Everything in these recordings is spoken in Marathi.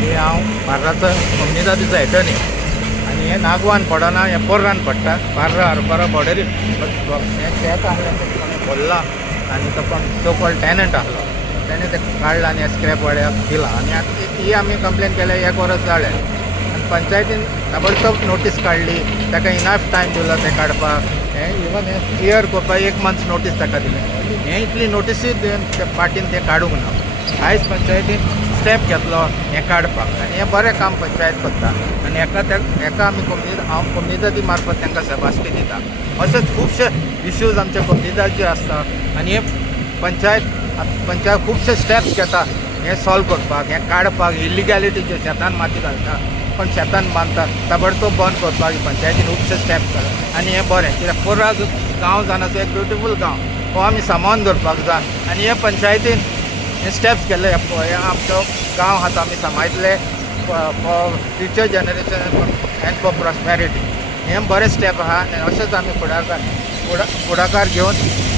की हांव बार्राचो कोमनिदादीचो एटर्नी आनी हें नागवान पडना हें पोर्रान पडटा बार्रा आरपारा बॉर्डरी हें शेत आहलें तें भरला आनी तो कोण सो कॉल्ड टॅनंट आहलो तेणें तें काडलां आनी स्क्रॅप वाड्याक दिलां आनी आतां ही आमी कंप्लेन केल्या 1 वर्स जालें आनी पंचायतीन ताबडतोब नोटीस काडली ताका इनफ टायम दिलो तें काडपाक हें इवन हें क्लियर करपाक 1 मंथ नोटीस ताका दिलें हें इतली नोटीसूय दिवन त्या पार्टीन तें काडूंक ना आयज पंचायतीन स्टेप घेतलो हें काडपाक आनी हें बरें काम पंचायत करता आनी हेका आमी हांव कोमनिदादी मार्फत तांकां शाबासकी दिता अशेच खुबशे इश्यूज आमच्या कोमनिदादीचे आसता आनी हे पंचायत खुबशे स्टेप्स घेता हें सॉल्व करपाक हें काडपाक इलिगॅलिटीचे शेतान माती घालता पण शेतान बांदता ताबडतोब बंद करपाक पंचायतीन खुबशे स्टेप्स घालता आनी हें बरें कित्याक पोर्रा गांव जाणाचो एक ब्युटिफूल गांव हो आमी सांबाळून दवरपाक जाय आनी हे पंचायतीन हे स्टेप्स केले हे आमचो गांव आतां आमी सांबाळटले for future generation and for prosperity हें बरें स्टेप आहा आनी अशेंच आमी फुडाकार घेवन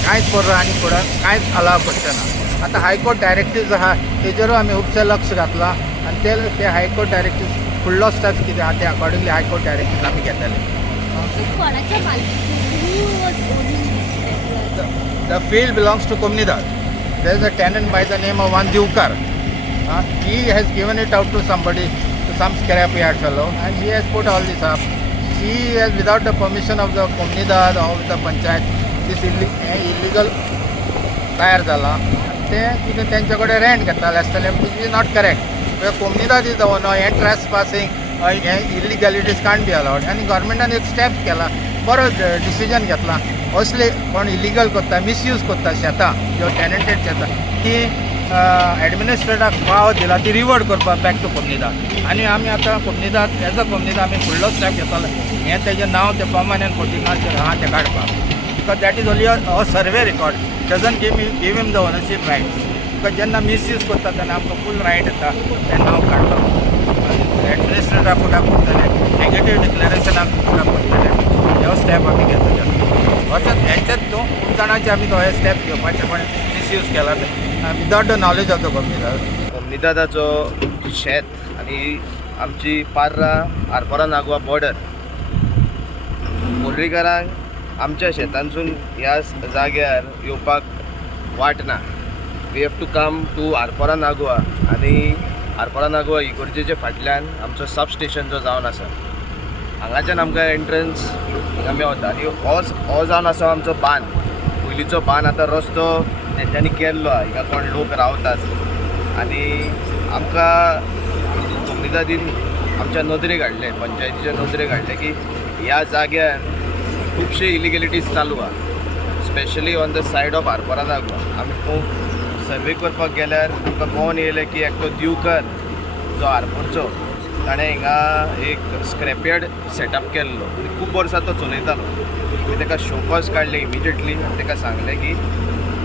कांयच पोर्रा आनी फुडें कांयच अलाव करचे ना आतां हायकोर्ट डायरेक्टिव्ज आहा तेजेरूय आमी खुबशें लक्ष घातलां आनी ते हायकोर्ट डायरेक्टिव्ज फुडलो स्टेप कितें आहा ते अकॉर्डिंगली हायकोर्ट डायरेक्टिव्ज आमी घेतले The field belongs to Komnidad. There is a tenant by the name of Vandivkar. He has given it out to somebody, to some scrapyard fellow, and he has put all this up. He has, without the permission of the Komnidad or the Panchayat, this illegal तयार जाला ते कितें तेंचे कडेन रेंट घेताले आसतले विच इज नॉट करेक्ट कोमनिदाद इज द ओनर हें ट्रेसपासिंग हें इलिगॅलिटीज कांट बी अलाउड आनी गव्हर्मेंटान एक स्टेप केला बरो डिसिजन घेतला असले कोण इलिगल करता मिसयूज करता शेतां किंवा टॅनंटेड शेतां ती एडमिनिस्ट्रेटाक पावर दिला ती रिवर्ड करपाक बॅक टू कोमनिदाद आनी आमी आतां कोमनिदाद एज अ कोमनिदाद आमी फुडलो स्टेप घेतलो हें तेजें नांव तें पर्मनंट फोटिंगाचेर आहा तें काडपाक because that is only a survey record doesn't give him the ownership right because जेन्ना मिसयूज करता तेन्ना आमकां फूल रायट येता तें नांव काडपाक एडमिनिस्ट्रेटा फुडाक पडटलें नेगेटीव डिक्लेरेशनाक फुडाक पडटलें हो स्टेप आमी घेतले अशेंच हेंचेच खूब जाणांचे आमी तो हे स्टेप घेवपाचे पण मिसयूज केला without the knowledge of the कोमनिदादाचो शेत आनी आमची पार्रा आरपोरा नागवा बॉर्डर मुर्रीकारांक आमच्या शेतांसून ह्या जाग्यार येवपाक वाट ना we have to come to Arpora Nagoa आनी आरपोरा नागवा इगोर्जेचे फाटल्यान आमचो सब स्टेशन जो जावन आसा हांगाच्यान आमकां एंट्रन्स हिंगा मेवता आनी हो जावन आसा आमचो बांद पयलींचो बांद आतां रस्तो तेंच्यांनी केल्लो आहा हिंगा कोण लोक रावतात आनी आमकां कोमनिदादीन आमच्या नदरेक हाडले पंचायतीच्या नदरेक हाडले की ह्या जाग्यार खुबशे इलिगॅलिटीज चालू आहा specially on the said of Arpora Nagwa आमी खूब सर्वे करपाक गेल्यार आमकां कळोन येयलें की एकटो दिवकर जो आरपोरचो ताणें हिंगा एक स्क्रॅपयार्ड सेटअप केल्लो आनी खूब वर्सां तो चलयतालो तेका शोकॉज काडले इमिजिएटली आनी तेका सांगलें की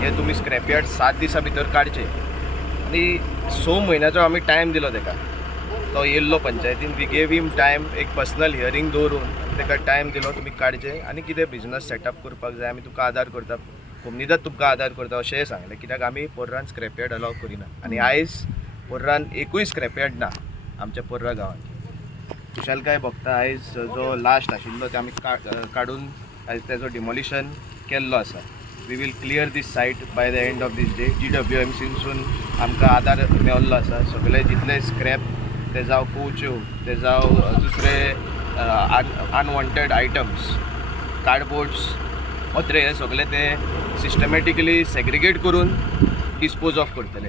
हे तुमी स्क्रॅपयार्ड 7 दिसां भितर काडचे आनी 6 म्हयन्याचो आमी टायम दिलो तेका तो येयल्लो पंचायतीन वी गेव हिम टायम एक पर्सनल हियरींग दवरून तेका टायम दिलो तुमी काडचे आनी कितें बिजनस सेटअप करपाक जाय आमी तुका आदार करता कोमनिदाद तुमकां आदार करता अशेंय सांगलें कित्याक आमी पोर्रान स्क्रॅपयार्ड अलाव करिना आनी आयज पोर्रान एकूय स्क्रॅपयार्ड ना आमच्या पोर्रा गांवांत खुशालकाय भोगता आयज जो लास्ट आशिल्लो ते आमी काडून आयज तेजो डिमोलिशन केल्लो आसा we will clear this site by the end of this day GWMCसून आमकां आदार मेवल्लो आसा सगळे जितले स्क्रॅप ते जावं कोच्यो ते जावं दुसरे अनवॉन्टेड आयटम्स कार्डबोर्ड्स अत्रे हे सगळे ते सिस्टमॅटिकली सेग्रिगेट करून डिस्पोज ऑफ करतले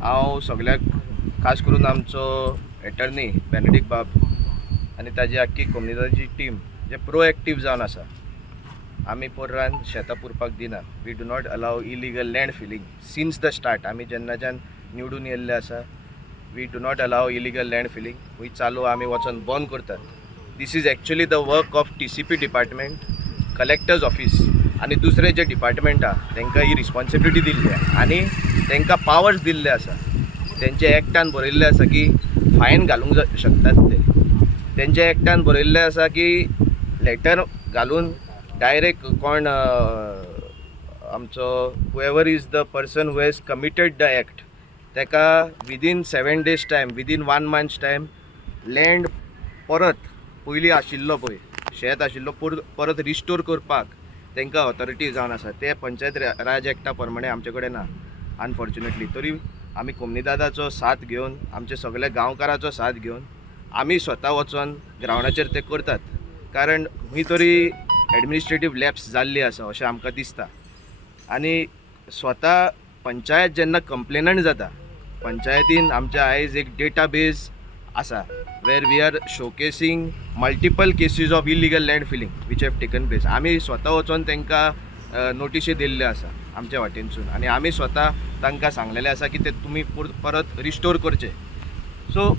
हांव सगळ्याक खास करून आमचो एटर्नी बेनेडिक्ट बाब आनी ताजी आख्खी कोमनिदादाची टीम जे प्रोएक्टीव जावन आसा आमी पोर्रान शेतां पुरपाक दिना we do not allow illegal land filling since the start आमी जेन्नाच्यान निवडून येयल्ले आसा we do not allow illegal land filling ही चालू आमी वचोन बंद करतात this is actually the work of TCP department collector's office आनी दुसरे जे डिपार्टमेंट आहा तांकां ही रिस्पॉन्सिबिलिटी दिल्ली आहा आनी तांकां पावर्स दिल्ले आसा तेंचे एक्टान बरयल्लें आसा की फायन घालूंक शकतात तेंचे एक्टान बरयल्लें आसा की लेटर घालून डायरेक्ट कोण आमचो whoever is the person who has committed the act ताका within 7 days time, within 1 month time land परत पयलीं आशिल्लो पळय शेत आशिल्लो परत रिस्टोर करपाक तांकां ऑथॉरिटी जावन आसा. ते पंचायत राज एक्टा प्रमाणे आमचे कडेन ना अनफॉर्च्युनेटली. तरी आमी कोमनीदादाचो साथ घेवन, आमचे सगळे गांवकाराचो साथ घेवन आमी स्वता वचोन ग्रावंडाचेर ते करतात. कारण खंय तरी एडमिनिस्ट्रेटीव लॅप्स जाल्ली आसा अशें आमकां दिसता. आनी स्वता पंचायत जेन्ना कंप्लेनंट जाता, पंचायतीन आमच्या आयज एक डेटाबेज आसा where we are showcasing multiple cases of illegal land filling which have taken place. आमी स्वता वचोन तांकां नोटिशी दिल्ल्यो आसा आमच्या वाटेनसून आनी आमी स्वता तांकां सांगलेलें आसा की ते तुमी परत रिस्टोर करचे. सो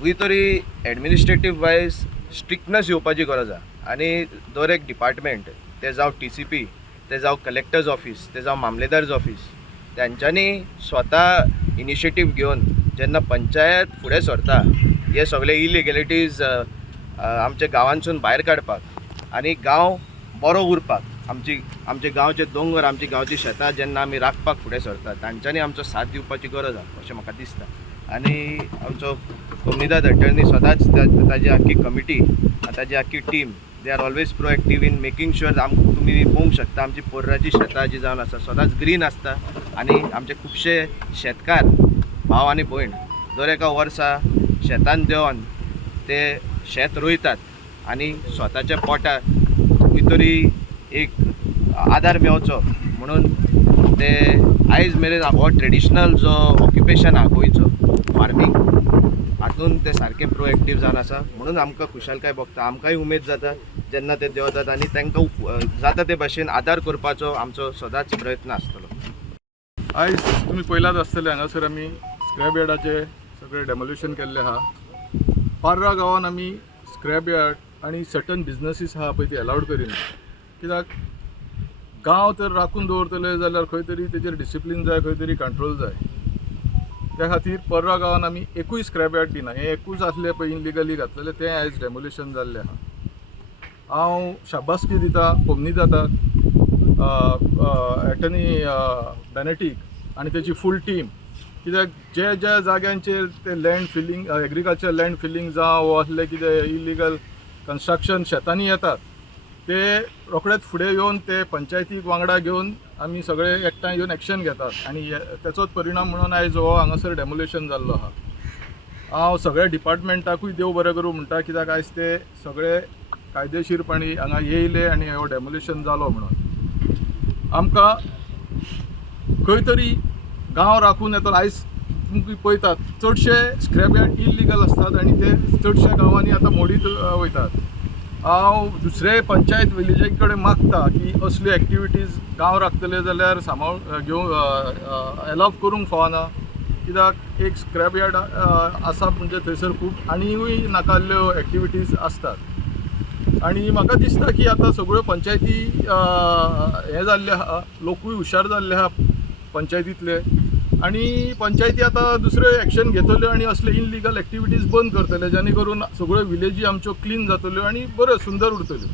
खंय तरी एडमिनिस्ट्रेटीव वायज स्ट्रिक्टनस येवपाची गरज आसा. आनी दर एक डिपार्टमेंट, ते जावं TCP, ते जावं कलेक्टर्स ऑफिस, ते जावं मामलेदार्स ऑफिस, त्यांच्यानी स्वता इनिशिएटीव घेवन जेन्ना पंचायत फुडें सरता हे सगळे इलिगॅलिटीज आमच्या गांवांसून भायर काडपाक आनी गांव बरो उरपाक, आमचे गांवचे दोंगर, आमची गांवची शेतां जेन्ना आमी राखपाक फुडें सरता तांच्यांनी आमचो साथ दिवपाची गरज आसा अशें म्हाका दिसता. आनी आमचो कोमनीदाद अटर्नी सदांच ताजी आख्खी कमिटी, ताजी आख्खी team, they are always proactive in making sure. तुमी पळोवंक शकता आमची पोर्राची शेतां जी जावन आसा सदांच ग्रीन आसता. आनी आमचे खुबशे शेतकार भाव आनी भयण दर एका वर्सा शेतान देंवन ते शेत रोयतात आनी स्वताच्या पोटाक खंय तरी एक आदार मेळचो म्हणून ते आयज मेरेन हो ट्रेडिशनल जो ऑक्युपेशन आहा गोंयचो फार्मींग, हातून ते सारके प्रोएक्टीव जावन आसा. म्हणून आमकां खुशालकाय भोगता, आमकांय उमेद जाता जेन्ना ते देंवतात आनी तांकां जाता ते भाशेन आदार करपाचो आमचो सदांच प्रयत्न आसतलो. आयज तुमी पयलात आसतले हांगासर आमी स्क्रॅप यार्डाचे सगळे डेमोल्युशन केल्ले आहा. पार्रा गांवान आमी स्क्रॅप यार्ड आनी सर्टन बिजनसीस आहा पळय ती अलावड करिना. कित्याक गांव तर राखून दवरतले जाल्यार खंय तरी तेजेर डिसिप्लीन जाय, खंय तरी कंट्रोल जाय. त्या खातीर पर्रा गांवान आमी एकूय स्क्रॅप यार्ड दिना. हे एकूच आसले पळय इनलिगली घातलेले ते आयज डेमोल्युशन जाल्ले आहा. हांव शाबासकी दिता कोमनीदादाक, एटर्नी बेनेटीक आनी तेची फूल टीम. कित्याक जे जाग्यांचेर ते land filling, agriculture land filling जावं वो असले कितें इलिगल कन्स्ट्रक्शन शेतांनी येतात ते रोखडेच फुडें येवन ते पंचायतीक वांगडा घेवन आमी सगळे एकठांय येवन एक्शन घेतात. आनी तेचोच परिणाम म्हणून आयज हो हांगासर डेमोल्युशन जाल्लो आहा. हांव सगळ्या डिपार्टमेंटाकूय देव बरें करूं म्हणटा, कित्याक आयज ते सगळे कायदेशीरपणी हांगा येयले आनी हो डेमोल्युशन जालो म्हणून. आमकां खंय तरी गांव राखून येता. आयज तुमी पळयतात चडशे स्क्रॅप यार्ड इल्लिगल असतात आनी ते चडशा गांवांनी आतां मोडीत वयतात. हांव दुसरे पंचायत विलेजी कडेन मागता की असल्यो एक्टिविटीज गांव राखतले जाल्यार सांबाळ घेवंक एलाव करूंक फावना. कित्याक एक स्क्रॅप यार्ड आसा म्हणजे थंयसर खूब आनीकूय नाकाल्ल्यो एक्टिविटीज असतात. आनी म्हाका दिसता की आतां सगळ्यो पंचायती हे जाल्ले आहा, लोकूय हुशार जाल्ले आहा पंचायतींतले. आनी पंचायती आतां दुसऱ्यो एक्शन घेतल्यो आनी असले इनलिगल एक्टिविटीज बंद करतले, जेणे करून सगळ्यो विलेजी आमच्यो क्लीन जातल्यो आनी बऱ्यो सुंदर उरतल्यो.